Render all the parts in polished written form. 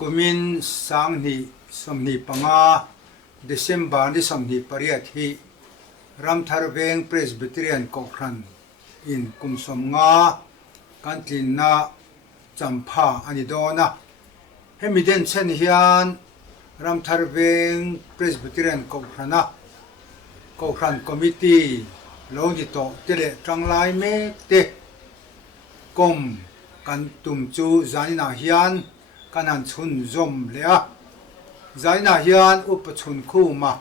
kumin sang ni somni panga December ni somni pariat hi Ramtharveng Presbyterian Kokran in kumsom nga kantlin na champha ani dona hemiden chen hian Ramtharveng Presbyterian Kokran Committee lo ni to tele tranglai me te kom kan tum chu zanina hian kanan chun zom le a zaina hian upachun khu ma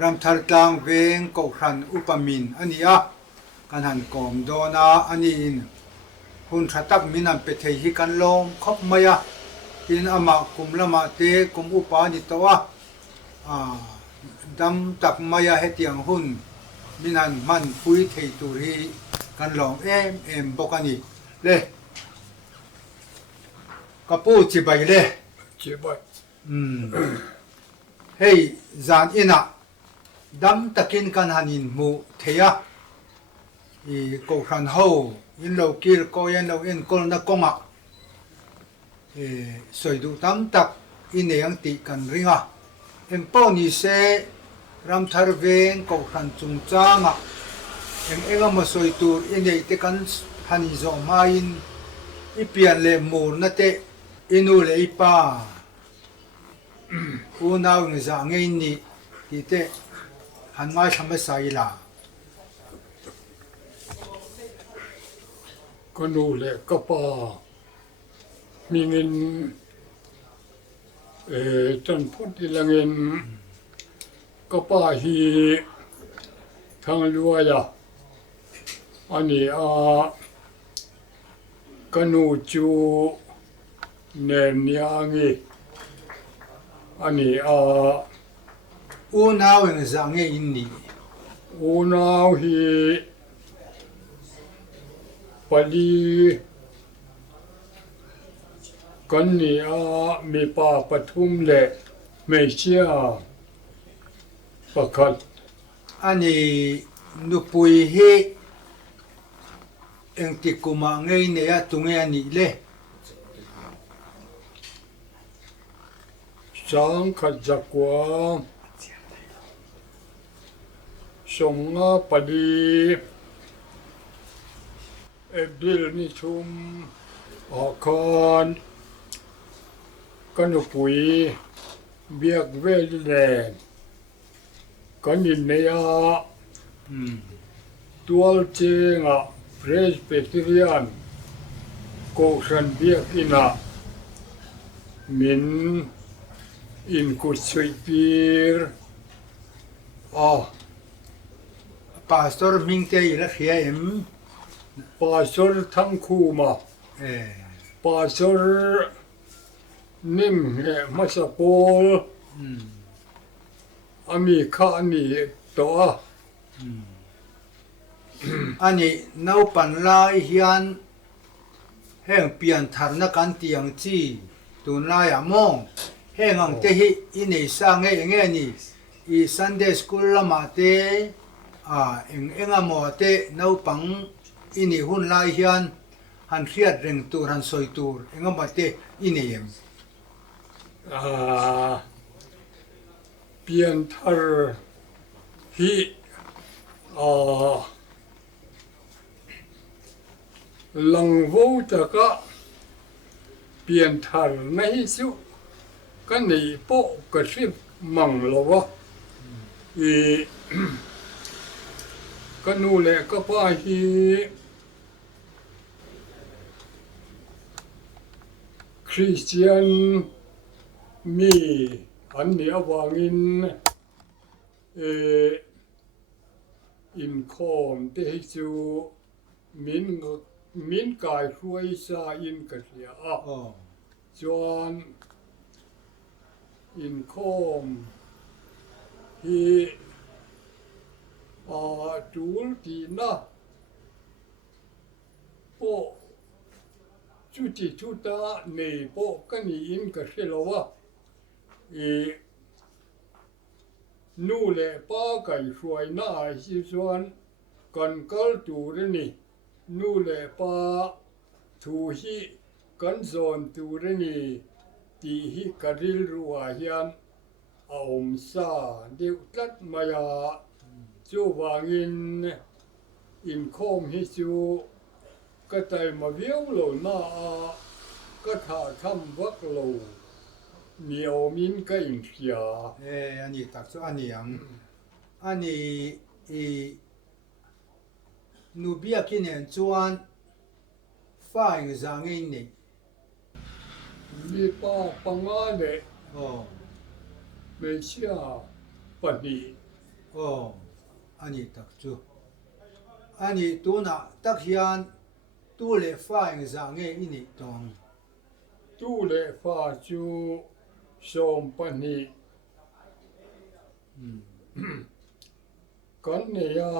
Ramthar tlang veng Kokran upamin ani a kanan kom dona ani in hun thatak minan pethei hi kan lom khop maya tin ama kumlama te kum upa ni to a dam tak maya hetiang hun minan man pui thei tur hi kan lom em bokani le kapu chi bai le chi bai hei zan ina dam takin kan hanin mu theya i Kokran ho in lo kil ko yan lo in kol na konga soidu tam tak ineyang ti kan ringa empo ni se Ramtharveng Kokran chungchanga enga ma soitur inei te kan hani zo main ipian le mur na te inu le ipa unaw ng za ngayon ni ite hanma samasay la kanu le kapa mingin tan phut dilangin kapa hi thang luaya ani a kanu chu nemniangi ani a unaw ng za ngayon ni unaw hi pali kan ni a mi pa pathum le me chia pakhat ani nupui hi eng ti kuma ngay ne ya tunge ani le sang khat jakwa songa pali April ni chum akan kanupui biak vel le kanin ne ya tual chenga Presbyterian Kokran biak ina min in kutsui pir pastor mingte ila khia em pastor thang khu ma pastor nim he masapol ami kha ani to ani nau pan lai hian heng pian thar na kan tiang chi tun lai among heng ang te hi inei sa nge ni i Sunday school lama te enga mo te nau pang ini hun lai hian han riat reng tur han soi tur enga ma te ineyem pian thar hi lang vo ta ka pian thar mai su kan nei po ka sip mang lo wa i kanu le ka pa hi Christian mi an ni awangin in khom te chu min kai khuai sa in ka ria chuan in khom hi tul ti na po chu ti chu ta nei po ka ni in ka hrelowa nu le pa kai hruai na hi chuan kan kal tur ni nu le pa thu hi kan zon tur ni ti hi karil ruwa hian a om sa deuh tlat mai a chu wangin in khom hi chu ka tai ma viau lo na a ka tha tham vak lo nhiều min ka in khia 아니 딱저 아니양 아니 이 누비아 키넨 주안 파잉 장애인네 mi pa panga le 어 me sia pani 아니 딱저 아니 또나 딱히안 또레 파잉 장애인네 동 tu le fa chu som pani kan ne ya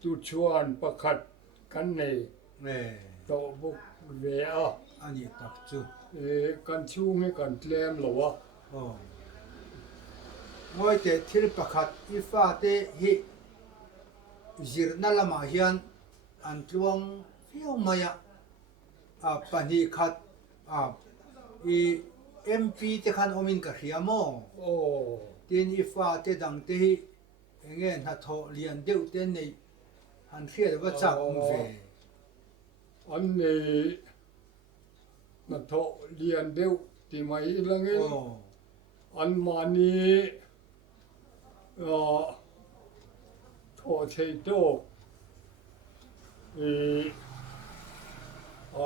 tu chuan pakhat kan ne 네 to buk ve a 아니 딱저 kan chu nge kan tlem lo wa ngoi te thil pakhat ifa te hi zirna lama hian an tluang fiau maya a pani khat a i MP te khan omin ka hriamo o tin ifa te dang te hi enge na tho lian deuh te nei an hriat wa chak ve an ne na tho lian deuh ti mai langin an mani thọ thầy tô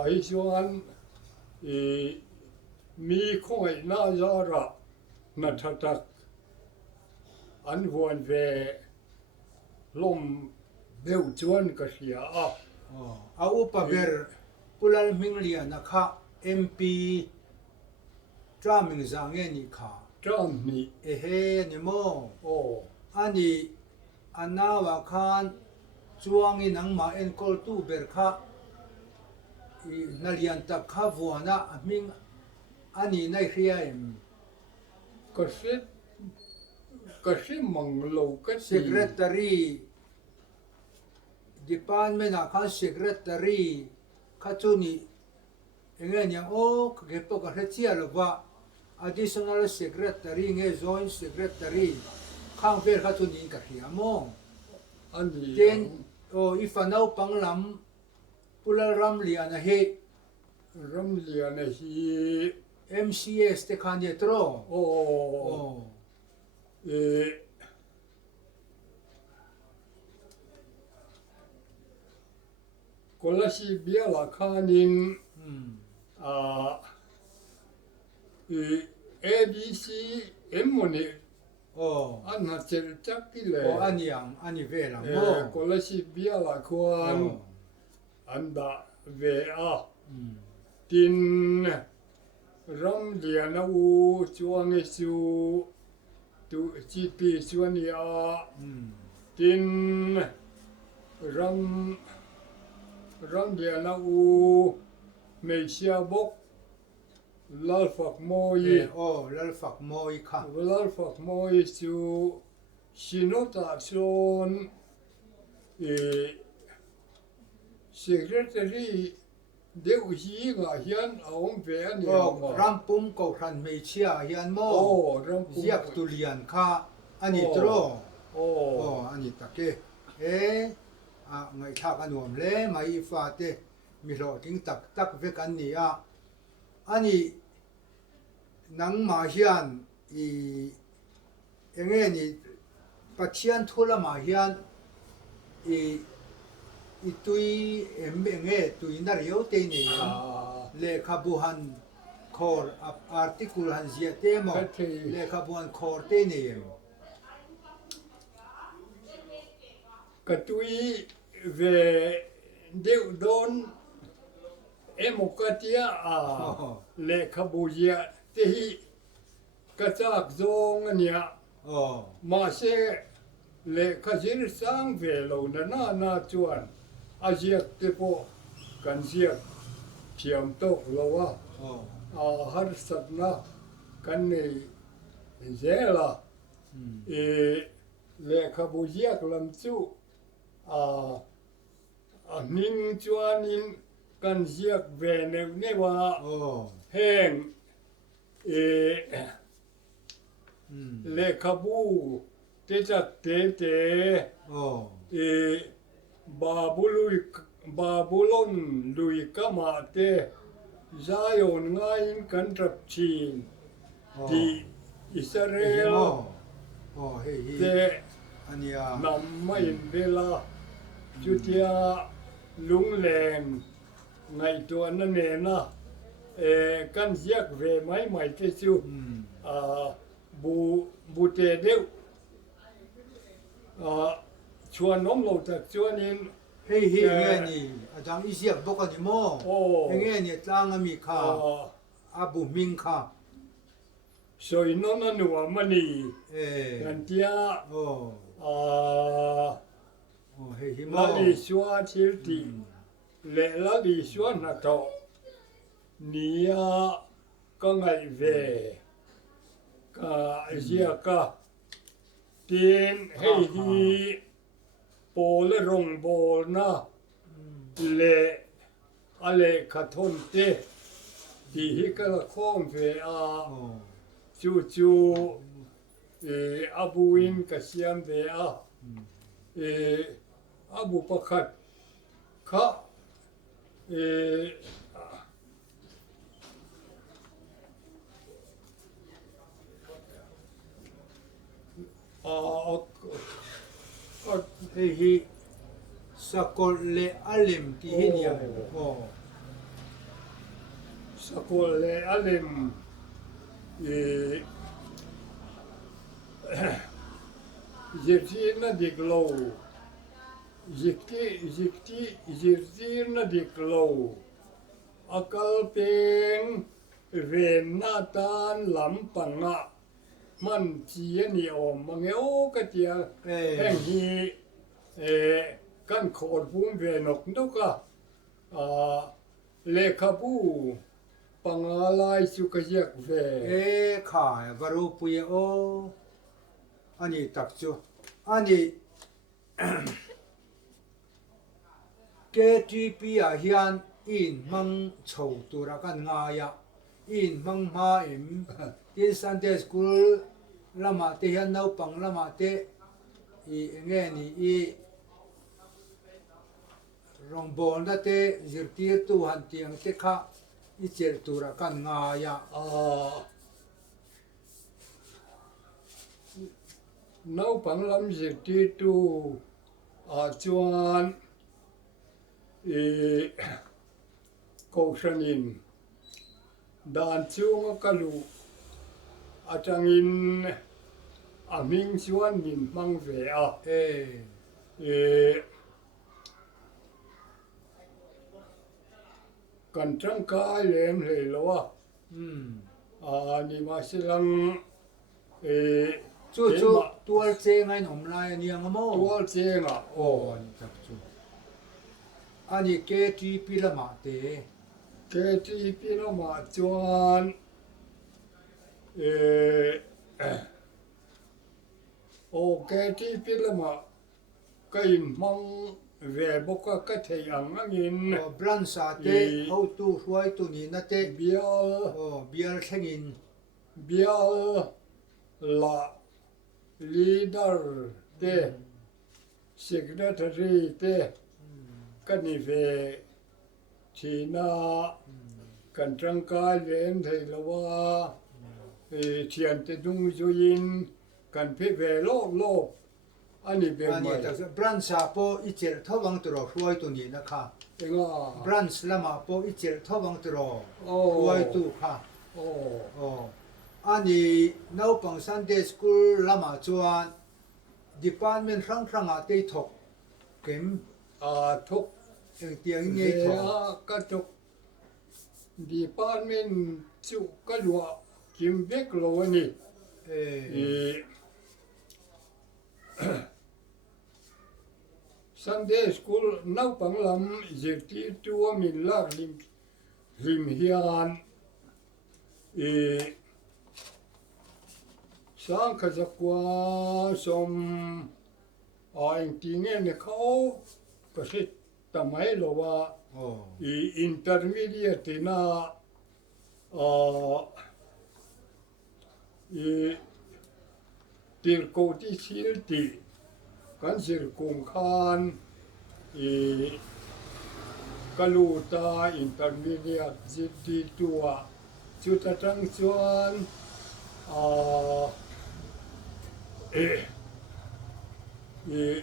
ai chuan mi khoi na za ra na thatak an vuan ve lom deuh chuan ka hria a a upa ber pulal minglia na kha MP traming zange ni kha tram ni ehe ni mo o ani anawa khan chuangi nangma en kol tu ber kha i nalian tak kha vuana aming ani nai khria em ka se mang lo ka ti secretary department a kha secretary kha chu ni enge nyang o ke po ka hchia lo wa additional secretary nge joint secretary khang fer kha chu ni ka khia mo an ni ten ifanau panglam pulal ram liana he ram lian hi MCS te khan ye tro o kolasi biala khanin ABC emone an ha chel chakki le aniang ani ve la mo kolasi biala khuan an da ve a tin ram lian u chuang e chu tu chi pi chuan ya tin ram lian u mei sia bok lal fak moi lal fak moi kha lal fak moi chu sinota chon secretary deuh hi nga hian a awm ve ani rampum ko khan mei chia hian mo rampum ziak tulian kha ani tro ani take a ngai thak anuam le mai fa te mi lo ting tak tak ve kan ni a ani nang ma hian i enge ni pathian thula ma hian i tui enge tui na rio te ni le khabuhan khor article han zia te mo le khabuhan khor te ni katui ve deuh don emokatia le khabuya te hi kachak zong ania ma se le khajir sang ve lo na chuan a ziak te po kan ziak thiam tok lo wa har satna kan nei zela le khabuyak lam chu ning chuanin kan ziak ve ne wa แห้งเอ อืม เลขาบูเตจัดเตเต โอ้ เอบาบูลุยบาบูลอนลุยกามาเตซายอนง่ายกันรับชีน โอ้ ที่อิสรา เฮ้ เอย ล โอ้เฮ้ย เต อันนี้ นำไม่เวลาจุดยาลุงแรงในตัวนั่นเองนะกันเสียกเวไม่เตจู อืม บูบูเตเดียวชวนน้องเราจากชวนนี้ เฮ้ยเฮ้ยเงี้ยนี่อาจารย์อีเสียบอกกันดิโม โอ้ เงี้ยนี่ตั้งมีค่าอาบุมิงค่า สวยน้องนั่นหัวมันนี่ เอ้ กันเทีย โอ้โอ้เฮ้ยฮิโม ลาดิชวาทิลตีเลลาดิชวานาโตนี่ก็ไงเวก็เสียก็เตียนให้ฮีโปลรงโบนะเลอะไรขัดทนเตที่ฮิกละข้องเวอา โอ้ จูจูอาบูอินกษียมเวอาอาบูปะขัดข้าเฮ้ยฮิสกอลเลอัลเลมที่เฮียโอ้ สกุลเลอเลมยิบซีนดิกโลยิบซีนดิกโลอากาลเป็นเวนนาตานลำปังะมันเจียนี่อมมังเอโอกะเจีย เอ้ แห่งฮีกันโคดภูมิเวนกนุกะเลขาบูปังอาลายสุกเยกเว เอ้ข่ายบารูปุยโออันนี้ตักจูอันนี้ KTP อ่ะเฮียนอินมังโชตุระกันงายะอินมังมาเอ็มที่ซันเดย์สคูลละมาเตฮันนาปังละมาเตอีเงี้ยนี่อีรองบอลนั่นเตจิรตีตุหันเตียงเตค่ะอีเจรตุระกันงายะ นาวปังลำจิตที่ตูจวนโกชนินดานจูงกะลูอาจังอินอามิงชวนนินมังเวอา เอ้ กันจังกายเลมเลยละวะ อืม นี่มาสิลังจู่ตัวเจงไงหนุ่มลายเนี่ยงะโม ตัวเจงอ่ะ โอ้อันนี้ตักจู่อันนี้ KTP ละมาเต เกจีพี่น้องมาจวนโอเกจีพี่ละมาก็ยินมังเวบกก็เทียงงิน บรันซาเตเอาตู้รวยตู้นี้นะเต เบีย โอ้เบียร์แข่งอิน เบียละลีดเดอร์เตเซกเรตารีเตก็นี่เวชีนากันจังกายเล่นไทยละว่าเทียนเตดุงจุยินกันเพ่เวโลกอันนี้เป็น อัน ไง นี้ตักบรันซาโปอีเจร์ทวังตัวรวยตัวนี้นะคะ เองอ่ะ บรันส์ละมาโปอีเจร์ทวังตัว โอ้ รวยตัวค่ะ โอ้ โอ้อันนี้นาวปังซันเดย์สคูลละมาจวนดีพาร์ตเมนต์ครั้งอาเตยถกเข็ม ทุก เองเตียง เว เงี้ยถก กระจกดีปานเมนจุกระดัวกิมเบกโลนี่ เอ้ย Sunday school nau panglam zirti tua min lar lim hian sang khazakwa som anh tinge ne khau kasit tamai lowa โอ้ intermediate na i tir ko ti sil ti kan sir kung khan i kaluta intermediate GT tua chu ta tang chuan i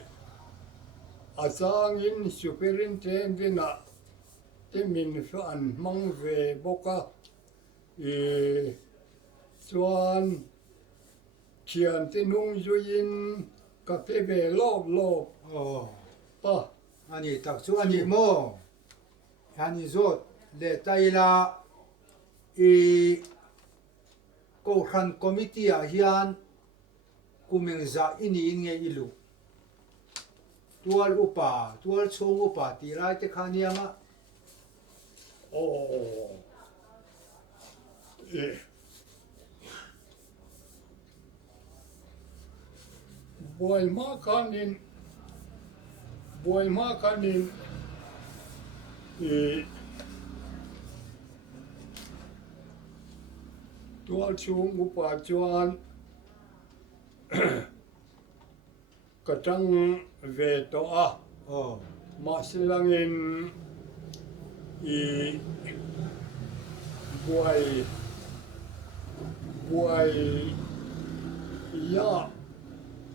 asang in superintendent na te min an mang ve boka i chuan khian te nung zuin ka pe ve lop pa 아니 딱주 아니 뭐 아니 조 레타일라 이 고한 코미티아 히안 구명자 이니 인게 일루 tual upa tual chung upa tirai te khanianga boy ma kanin tual chung upa chuan katang ve to a ma silangin i buai ya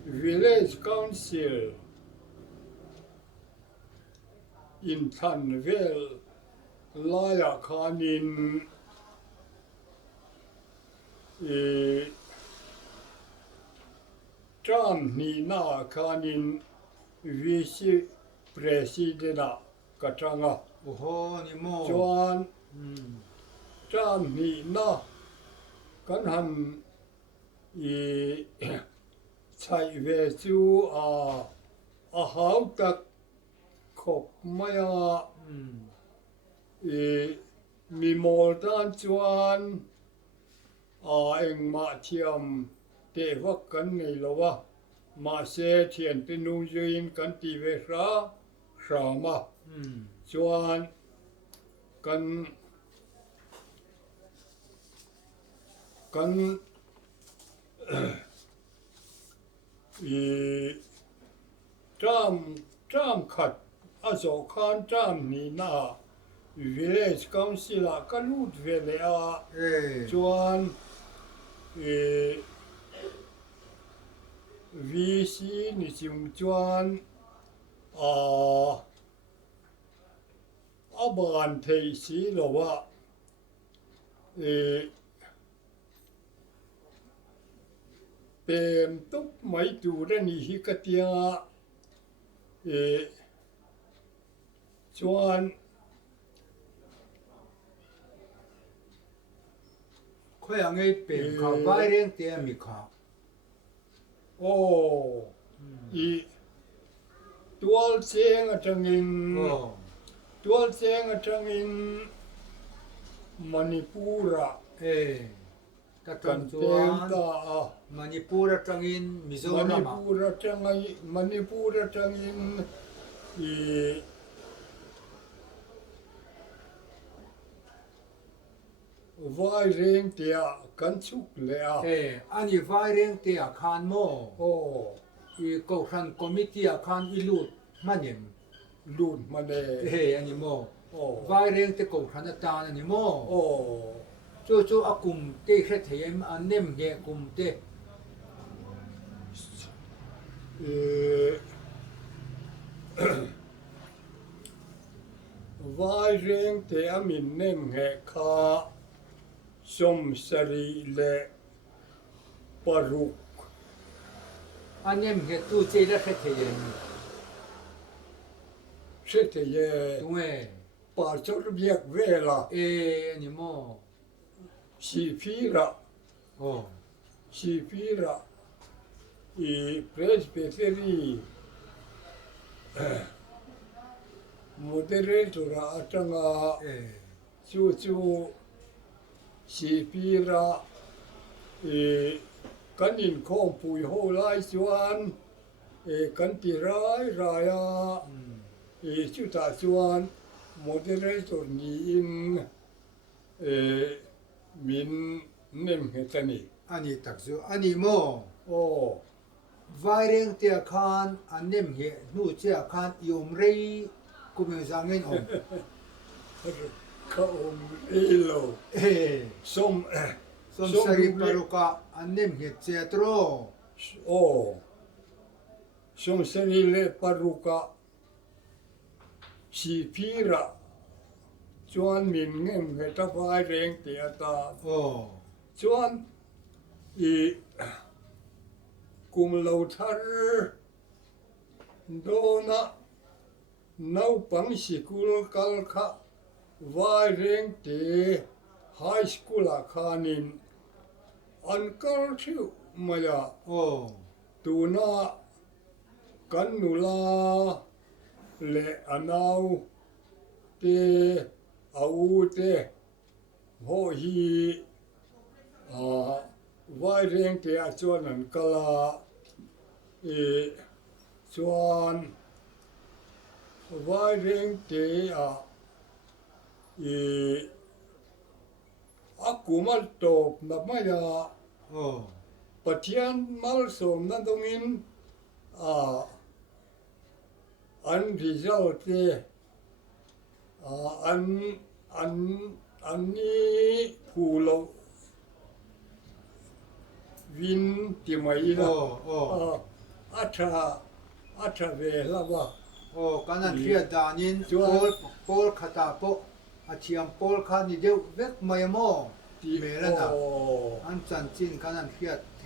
village council in Thanvel laya khanin Tram ni na khanin vice president katanga 오호 니모 chuan Tram ni na kan han i chai ve chu a hau tak khop maya i mi mol dan chuan eng ma thiam te vak kan nei lowa ma se thian te nu yuin kan ti ve sa ma chuan kan i tram khat a zo khan tram ni na village council a kan lut ve le a chuan VC ni chung chuan a ban thei si lowa pem tuk mai tu ra ni hi ka tia chuan khoyangei pem kha vai reng te mi kha i tual cheng atangin Manipura ta kan kan tem chuan ta manipura tangin mizoram Manipura tangin i vai reng tia kan chuk le a ani vai reng te a khan mo i ko khan committee a khan i lut manem lut mane ani mo vai reng te ko khan ta ani mo chu akum te khe them anem ge kum te vai reng te amin nem he kha som sari le paruk anem ge tu che la khe them se te ye tuwe par chor biak vela ani mo si pira i presbytery moderator atanga chu si pira i kanin khom pui ho lai chuan kan ti raya i chu ta chuan moderator ni in มินเน่มเหตุนี่ อันนี้ตักจูอันนี้โม โอ้ วายเร่งเตียคานอันเน่มเหนู่เจ้าคานยมเรีกุมยังสังเงินอม เขาอมอีโล เอ้ ส้ม สมสริปารุกะอันเน่มเหเจตโร โอ้ส้มสรีเลปารุกะชีพีระจวนมินเง่มเหตุวายเร่งเตียตา โอ้ จวนอีกุมเลาทาร์โดนะนาปังสกุลกัลขะวายเร่งเตไฮสคูลคานินอันกัลชิวมายา โอ้ ตูนากันนุลาเลอนาวเตอาเตโฮฮีวายเร่งเตอจวนนันกลาจวนวายเร่งเตอากุมัลโตบนับมายา โอ้ ปัจจัยมัลสมนั่นตรงนี้อันที่เจ้าเตอันอันอันนี้ผู้เราวินที่ไม่ โอ้ ละ โอ้ อัชาเวลาวะ โอ้กันนั้นเทียดานินโปลขตาโปอาเทียมโปลขานี่เดียวเวกไม่โมเมรนะอันจันจินกันนั้นเทียดเท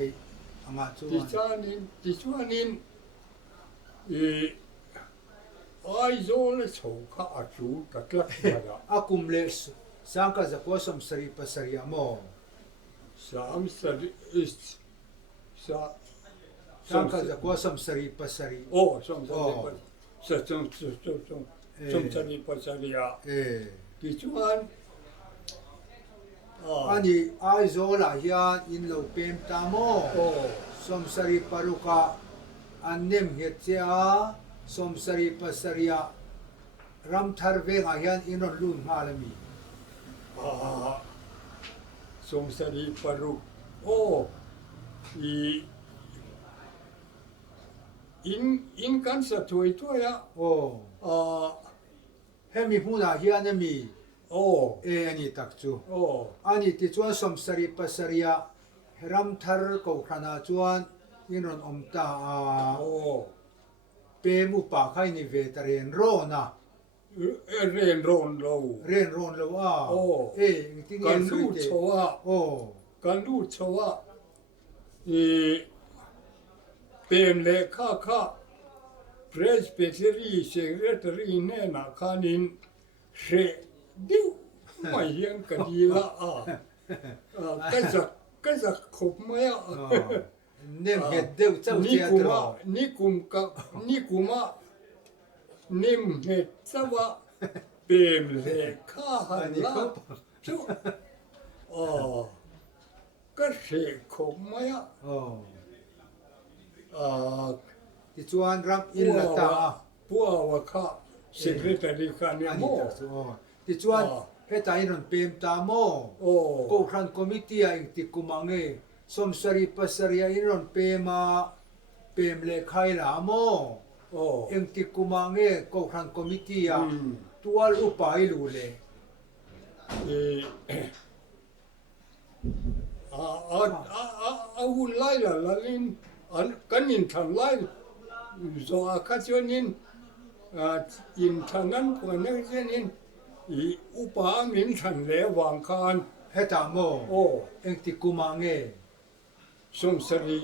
อ่างจว ที่ น จานินที่จวนินไอโซเลโชข้าจูตัดลักมาละ อากุมเลสสังกัจโกสมสริปัสริยโม สามสิบอิสสา สังกัจโกสมสริปัสริ โอ้สมสริปัสสมสริปัสริยา เอ ที่จวนอันนี้ไอโซลาฮิยานอินโลเปมตามโม โอ้ สมสริปารุกะอันเนมเฮตเจียสมสริปัสริยรัมทาร์เวงอาฮิยานอินนลุนมาลมี สมสริปารุโอ้อินกันสะถวยตัวอะ โอ้เฮมีผู้นาฮิยานมี โอ้ เออันนี้ตักจู โอ้ อันนี้ที่จวนสมสริปัสริยรัมทาร์กูขนาจวนอินนอมตา โอ้ เปมุปาไคนิเวตเรนโรนะ เรียนโรงเรา เรนโรนแล้วว่า โอ้ เอที่ กั เงี้ย น สุ รู้ ดเต ชัว โอ้ กันรู้ชัวเป็นเลขาpresbytery secretary เนี่ยนะคานินเสดิวไม่ยังกันดีละก็จะขบไหมอ่ะ เนมเฮดเดวเจ้าเจียตรอ นิกุมะนิมเหตุสวะเป็นเลขาหันละจุก็เสกขบไหมอ่ะ โอ้ที่จวนรักอินละตา พวกว่าข้า secretary คานิ อัน โม นี้ตักจูที่จวนเฮตาอินนเปมตาโม โอ้ กูครันคอมมิตี้อิงติกุมังเอสมสริปัสริยอินนเปมาเปมเลขายลาโม โอ้ อิงติกุมังเอกูครันคอมมิตี้ตัวลูปายลูเล หุ่นไล่ละละลินอันกันยินทางไล่โซอาคาชนินยินทางนั้นกว่านั้นเช่นินอุปามินทันเลวางคาน เฮตาโม โอ้ อิงติกุมังเอ สมสริ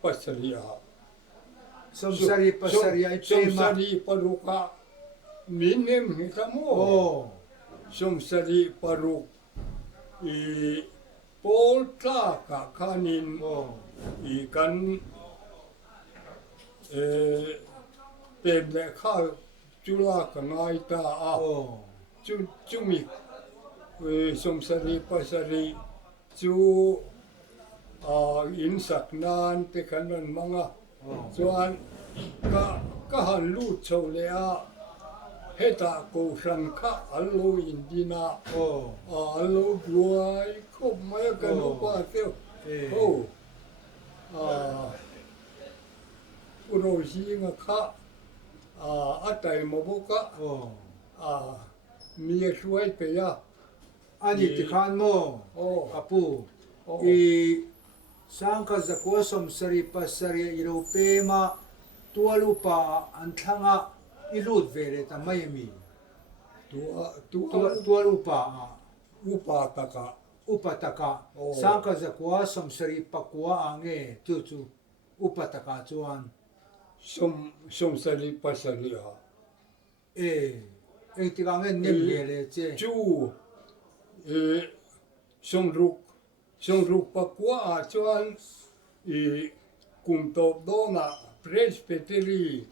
ปัสริยา สมสริปัสริยเป สมส มา ริปรุกะมินิมหิตโม โอ้ สมสริปรุกโปลตากะคานิน โอ้ กันเป็นและข้าจุลากันไงตา โอ้ จุมิสมสริปัสริจูอินสักนานเตกันนันมังอ่ะส่วนก็หันลูดโชเลย heta ko san kha alo indina 어, alo duai ko mai ka no pa te 예. ho uro si nga kha atai mo boka 어. mi suai pe ya 아니 예. tikan mo 어. apu 어. i sangka zakwa somsari pasari iropema tualupa antlanga ilut vere ta mayami tualupa upataka upataka 어. sangka zakwa somsari pakwa ange tutu upataka chuan som sari pasari ha e eng tikange nem vele che chu som ruk pakwa chuan i kum top dona presbytery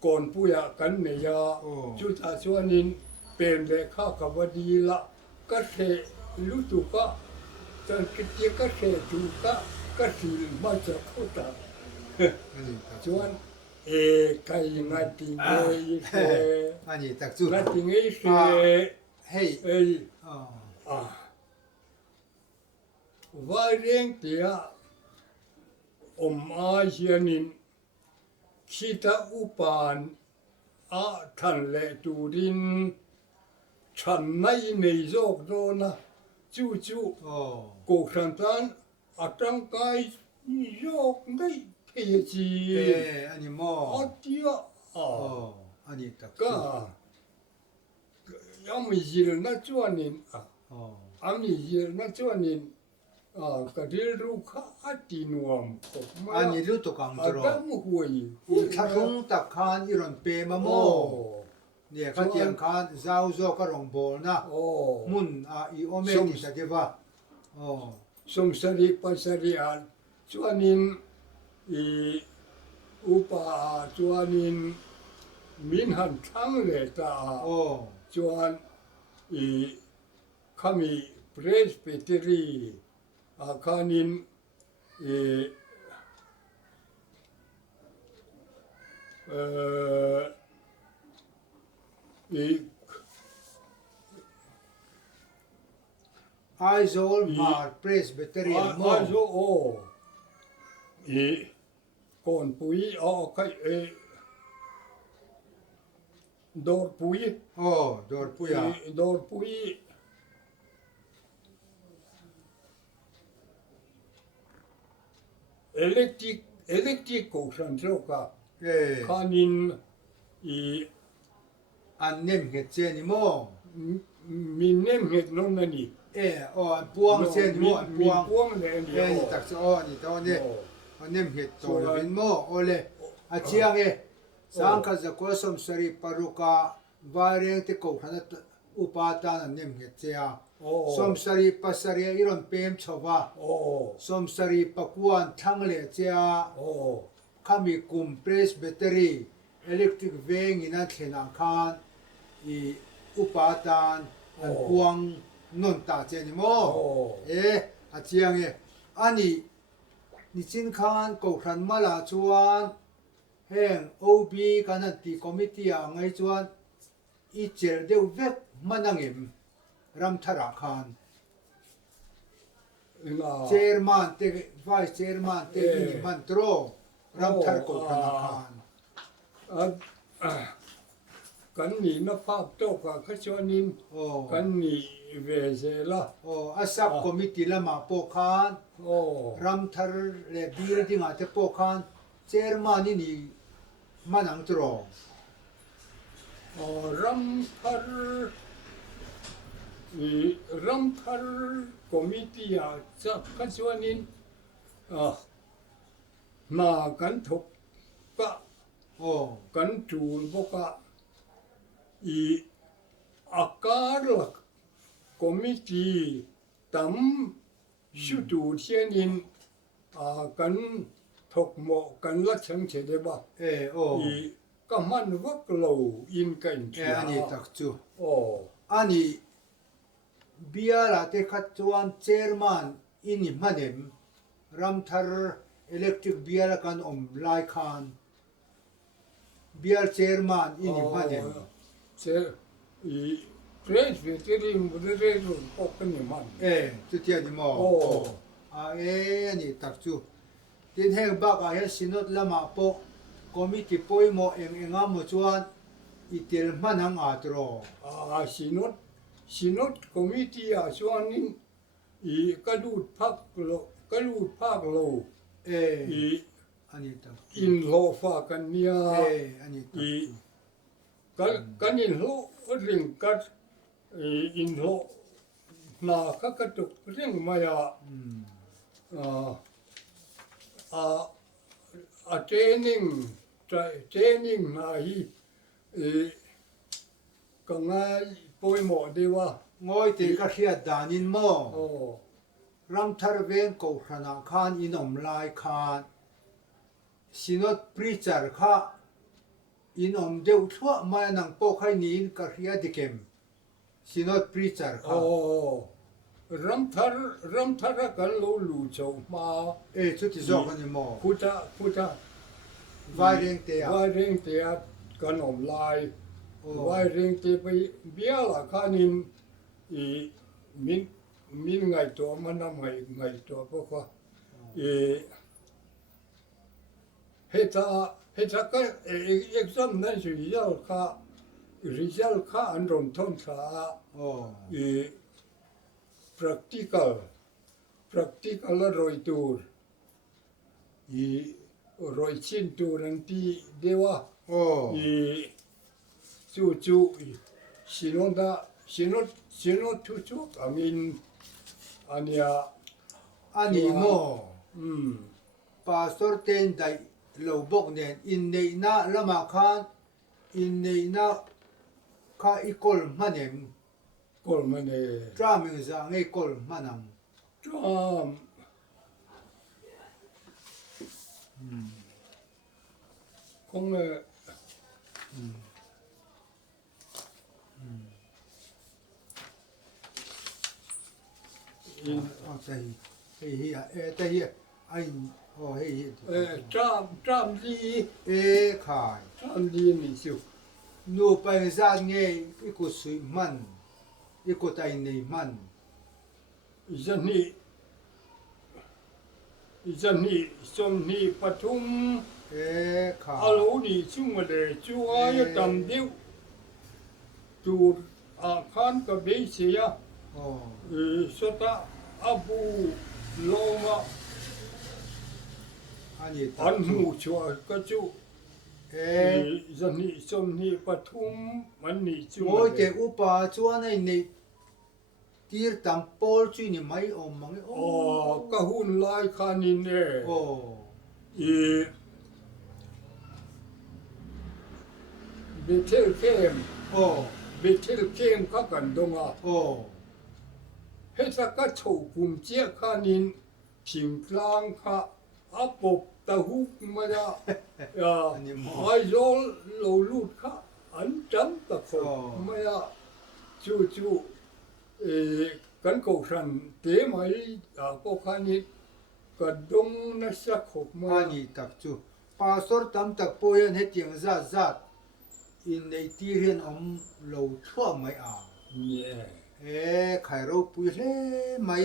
kon puya kan ne ya 어. chu ta chuanin pen le kha ka wadi la ka se lu tu ka tan ki ka se tu ka si ma cha khota 아니 chuan kai ngati nge se 아니 딱주 ngati nge se 헤이 ei 어 vai reng tia a hianin kita upan a than le turin chan nai nei jok do na chu chu 어. ko khan tan atang kai jok ngai pe chi 예, 아니 뭐 atia 아니 딱 ka yam yil na chuanin 어. ami yil na chuanin ka dil ru kha atinuam ko 아니 루도 강들어 adam huai 타송 딱한 이런 빼마모 예 같이한 간 자우조 가롱볼나 문이 오메니 다게바 somsari pasari an chuanin i upa chuanin min han thang le ta chuan i khami presbytery khanin i 아이졸 마 프레스비테리안 모 also i kon pui kai dor pui dorpu야 dor pui electric ko san ka 예 khanin i 안냄 겟제니 모 minnem het non nani 예, 부엉 제니 모 부엉 puang le ni 예, 딱서 아니 더네 안냄 겟도 빈모 올레 아치앙에 상카자 고섬서리 파루카 바이레테 코 하나 우파타나 Nem 겟제야 솜서리 파서리 이런 뱀 쳐봐 솜서리 파쿠안 탕레 제야 카미 쿰 프레스비테리 electric vengina thena khan i upatan an puang non ta cheni mo achiange ani ni chin khan ko khan mala chuan heng ob kana ti committee a ngai chuan i cher deu vek manangem ram thara khan chairman te vice chairman te ni mantro ram thar ko khan kan ni na pap to ka khachonin kan ni ve se la asap committee lama po khan ram thar le building ate po khan chairman ni manang tro ram thar committee a cha khachonin na kan thok ka kan chun boka i akar committee tam shutu hianin kan thok mo kan la chang che de ba i ka man vak lo in kan ani tak chu ani biara te khat chuan chairman ini manem ram thar electric biara kan om lai khan biar chairman ini manem เจอีเกรดเจริญบุรีเรื่องปกติมัน จุดเทียนมอนี่ตักจูดินแห้งบักอาเฮสินดละมาปกคอมมิตี้ปอยโมเอ็งเอ็งามจวนอีเตลมันหังอาตรอสินดคอมมิตี้อาชวนนี้อีกระดูดพักโลอี อันนี้ตัก อินโลฟากันเนี่ย อันนี้ตั อี ก กันอินโลริงกัดอินโลนาคักกระตุกริงมายาเทรนนิ่งนาฮีก็ง่ายป่วยหมอดีว่า งอยตีกระเทียดดานินมอ โอ้ รัมทารเวนกูขนาคานอินอมลายคานสินดปริจาร์ข้าอินอมเดียวทั่วมานังปกให้นินกระเทียดิเกมสินดปริจาร์ข้า โอ้รัมทาร์กันลูโจมา ชุดที่สองกันนี่มอ พุทธะ วายเรียงเตีย วายเร่งเตียกันอมลายวายเร่งเตียไปเบี้ยละคานินอีมินไงตัวมันนำไงตัวพวกว่าเฮตาก็เอ็กซัมนั่นสิริจัลค่าอันรมทนค่าpractical รอยตัวรอยชิ้นตัวนั้นที่เดียวจูสิโนดาสิโนทุกอามินอันเนี้ย อันนี้มอ ม ปาสตอร์เตนไดโลบอกเนี่ยอินเนน่าละมาคานอินเนน่าข้าอีกอลมันเอง กอลมันเอ ตรามิงซาไงกอลมันนัง จามคงแต่เฮียแต่เฮียไอ้เฮีย จามดี ขาย จามดีนี่สิ นูไปซาเงยอีกุสุมันอีกุไตในมัน จันนี่สมนี่ปทุม ขาย อาลูนี่ชุ่มเลยชัวร์ดำเดียวตูอาคารกับเบสเซียสตาอาบูโลมา อันนี้ อันหูชัวก็จูจันนี่สมนี่ปทุมมันนี่ชุ่ม โอ้ยเจ้อุปาจวนไอ้นี่ตีร์ตัมปอลจุนี่ไม่อมมัง อ๋อกะหุ่นลายคานินเอเบเทลเข้มก็กันดงอ่ะเฮสักก็โฉกุมเจียคานินผิงกลางค่ะอาปบตะหุกมาจ้ะไอ้โลลูดค่ะอันจังตะโขมาจ้ะจู่กันกูฉันเตะไม่ก็คานินก็ดงนัชขบมา อันนี้ตักจูปาสตอร์ตัมตักปอยนเฮติงจัดอินในที่เห็นโลทั่วไม่ใครรู้ปุยเล่ไม่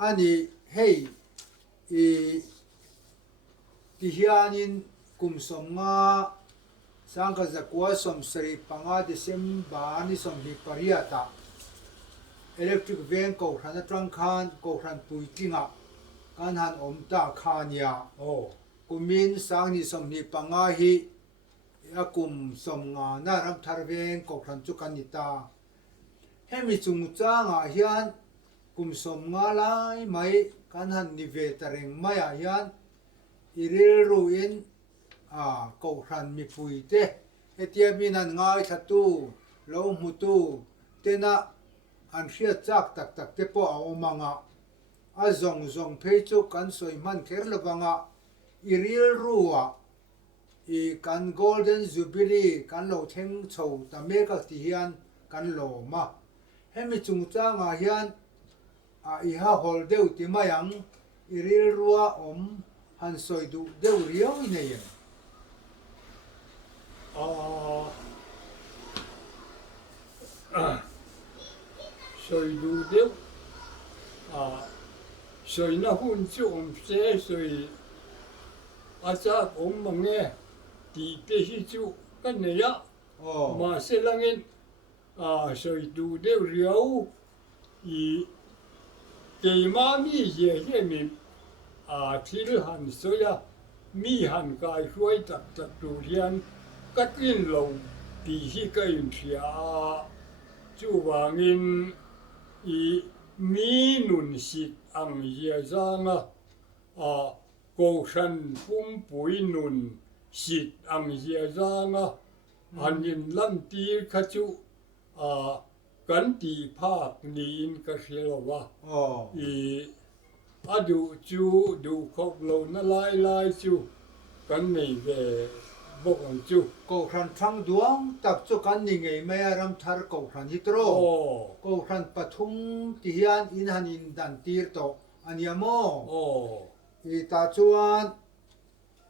อันนี้เฮ้ยที่เฮียนินกุมสมงาสังกัดจักรวาลสมสรีปังอาดิเซมบานิสมฮิปาริยาตาอิเล็กทริกเวนกูขันตรังคานกูขันปุยติงะกันหันตาคานยากุมินสังนิสมฮิปังอาฮิอากุมสมงานารัมทารเวนกูขันจุกันนิตาเฮมิจุงจางอาฮิยันกุมสมงาไลไม่กันหันนิเวตเรงไม่อาฮิยันอิริลรูอินกูขันมีปุยเตเอเทียบินันง่ายทัตูโลมุตูเตนะอันเชียจักตักเตปเอามังอาซงเพจุกันสวยมันเคร์ลบังอิริลรูอีกันโกลเด้นจูบิลีกันโลเทงโชตาเมกัติฮิยันกันโลมาเฮมิจุงจางอาฮิยันอีฮาฮอลเดวติมายังอิริลรัวหันสวยดูเดวเรียวอินเอง soi du deu soi na hun chu se soi asa mange ti te hi chu kan ne ya ma se langin soi du deu riau i ke ma mi ye mi thil han soya mi han kai huai tak tak tu hian katin lo ti hi ka in thia chu wangin i mi nun sit ang ye zanga ko shan pum pui nun sit ang ye zanga anin lam ti kha chu kan ti phak ni in ka hrilowa i adu chu du khok lo na lai chu kan nei ve bok ang chu cầu khăn thăng duang tập cho căn ni ngày mai ram thar cầu khăn hitro cầu khăn pathum ti hian in han in dan tir to aniamo i ta chuan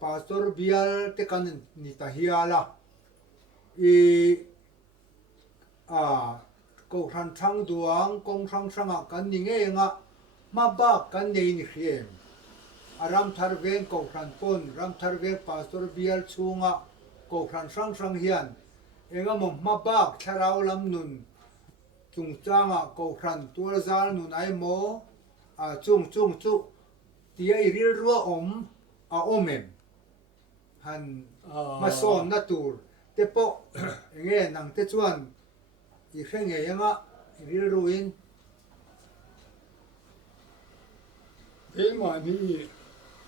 pastor bial te kan ni ta hiala i cầu khăn thăng duang kong thang sanga kan ni nge nga ma ba kan nei ni khem aram thar veng cầu khăn pon ram thar veng pastor bial chunga cầu khăn sang hian enga mom ma bak tharau lam nun chung changa cầu khăn tua zal nun ai mo chung chu ti ai ril ruwa omem han ma son na tur te po enge nang te chuan i hrenge yanga ril ruin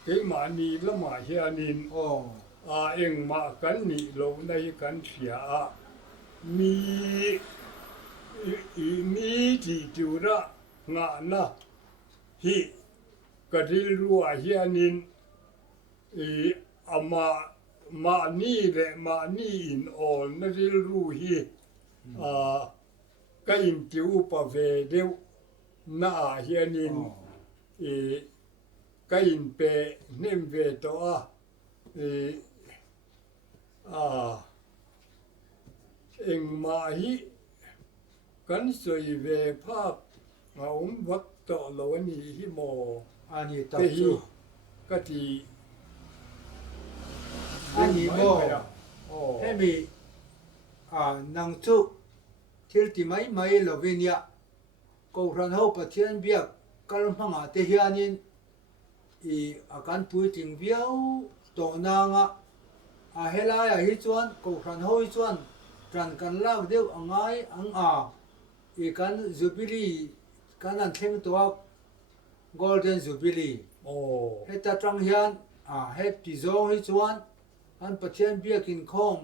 cái mà ni là mà hianin eng ma kan ni lo nei kan thia mi ti tu ra nga na hi kadil ruwa hianin i ma ni in ol na ril ru hi ka in tiu pa ve deu na hianin i ka in pe nem ve to eng ma hi kan soi ve phak vak to lo ni hi mo ani ta te hi chu ka ti ani mo hemi nang chu thil ti mai lovinia ko ran ho pathian biak kal hmanga te hianin i akan pui ting viau to nanga helaya hi chuan ko ran ho hi chuan tran kan lak deuh angai i kan jubilee kan an thleng to golden jubilee heta tang hian happy zo hi chuan an pathian biakin khom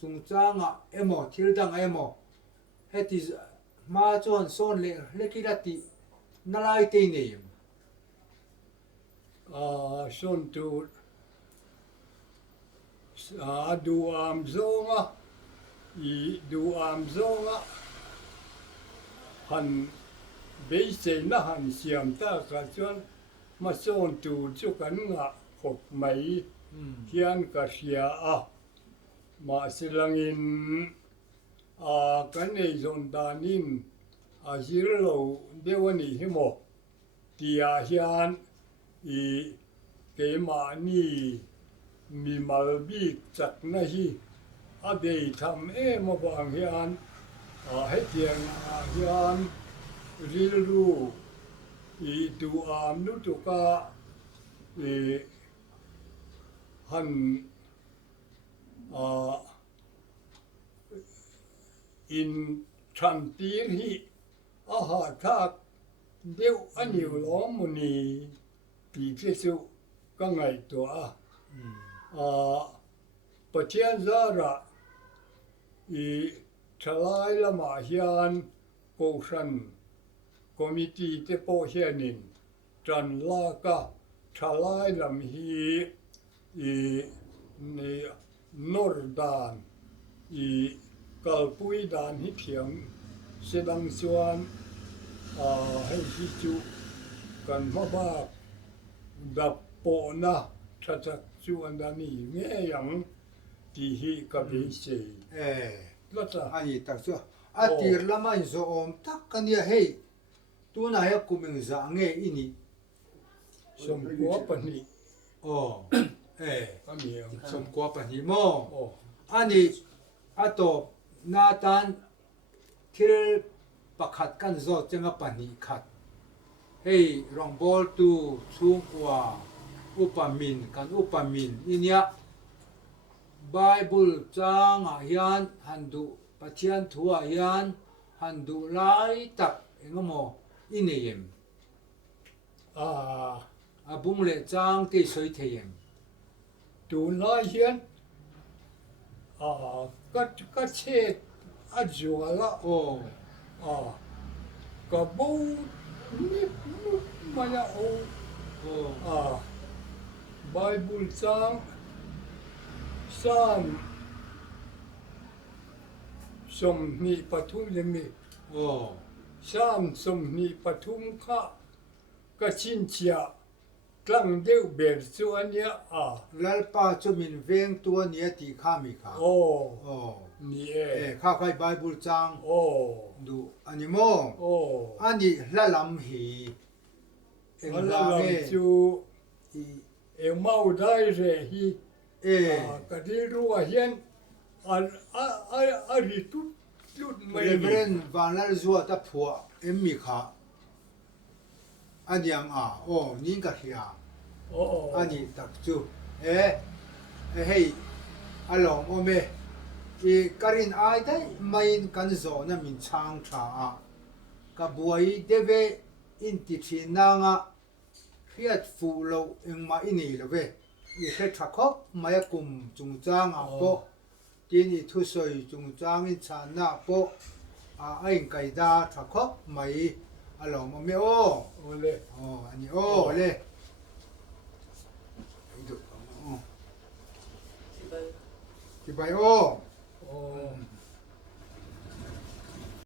chung changa emo thil dang emo heti ma chuan son le kilati nalai te nei son tu du am zonga i du am zonga han be se na han siam ta ka chuan ma son tu chu kan nga khop mai hian ka hria ma silangin kan ei zon danin zirlo dewani himo tia hian i ke ma ni mi malbi chak na hi dei tham mo bang hian he tiang hian rilru i tu am nu tu ka i han in than tir hi ha thak deu aniu lo muni pi che su ka ngai to pathian zara i thalai lama hian ko san committee te po hianin tran la ka thalai lam hi i ne nordan i kalpui dan hi thiam sedang chuan hei hi chu kan ma ba dap po na thachak chu andani nge yang ti hi ka be se lata ani ta chu atir lama in zo om tak kania hei tu na ya kuming za nge ini สมกัวปนิ oh eh ก็มี som kwa pa ni mo โอ้ ani ato natan thil pakhat kan zo chenga pani khat hei rongbol tu chungwa upamin kan upamin inya bible chang a hian handu pathian thua hian handu lai tak engamo ineyem อ่า abung le chang te soi theyem ดูน้อยเฮียนอ่าก็เช็ดอาจัวละ oh อ่าก็บูนี่มาละโอ oh อ่าไบเบิลจังซ้ำสมนิปทุมยังมี oh ซ้ำสมนิปทุมค่ะก็ชินเชียกลังเดียวเบียดส่วนเนี้ยอ่า lalpa chumin veng tua nia ti kha mi kha โอ้ oh นี่ kha khai bible chang โอ้ du animo โอ้ ani hlalam hi แล้วเราจู i เอวเมาได้เรฮี e ก็ได้รู้ว่าเฮียนอันริตุลุดไม่มี reverend vanal zua ta phua emmi kha anyang a oh ning ka hia โอ้ ani tak chu hei along ome i karin ai dai main kan zo na min chang tha a ka buai deve in ti thinanga khiat fu lo engma ini love i he thakop maya kum chung chang a po tin i thu soi chung chang in chan na po a ain kai da thakop mai along ome o โอ้เลย ani o le Thì bài ô